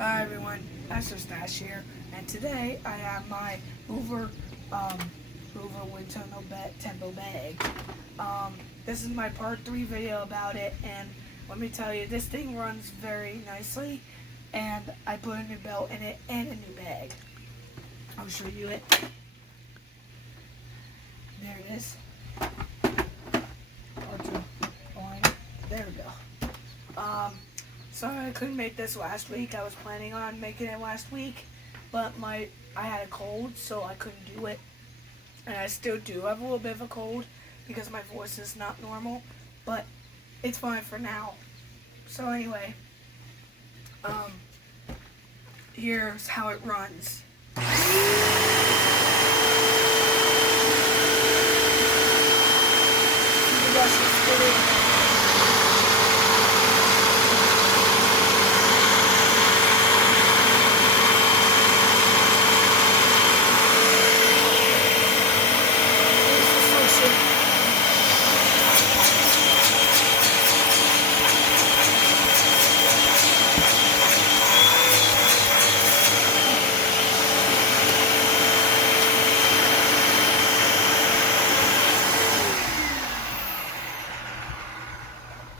Hi everyone, Master Stash here, and today I have my Hoover Windtunnel tempo bag. This is my part 3 video about it, and let me tell you, this thing runs very nicely, and I put a new belt in it and a new bag. I'll show you it. There it is. There we go. Sorry I couldn't make this last week. I was planning on making it last week, but I had a cold, so I couldn't do it. And I still do have a little bit of a cold because my voice is not normal, but it's fine for now. So anyway, here's how it runs.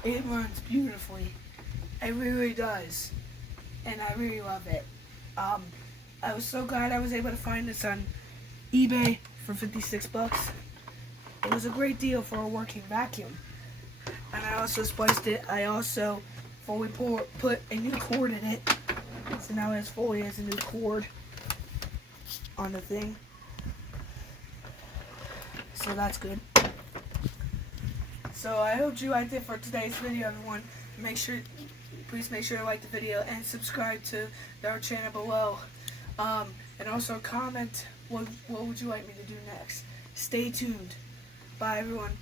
It runs beautifully. It really does. And I really love it. I was so glad I was able to find this on eBay for 56 bucks. It was a great deal for a working vacuum. And I also spliced it. I also fully put a new cord in it. So now it fully has a new cord on the thing. So that's good. So I hope you liked it for today's video, everyone. Please make sure to like the video and subscribe to our channel below. And also comment what would you like me to do next. Stay tuned. Bye, everyone.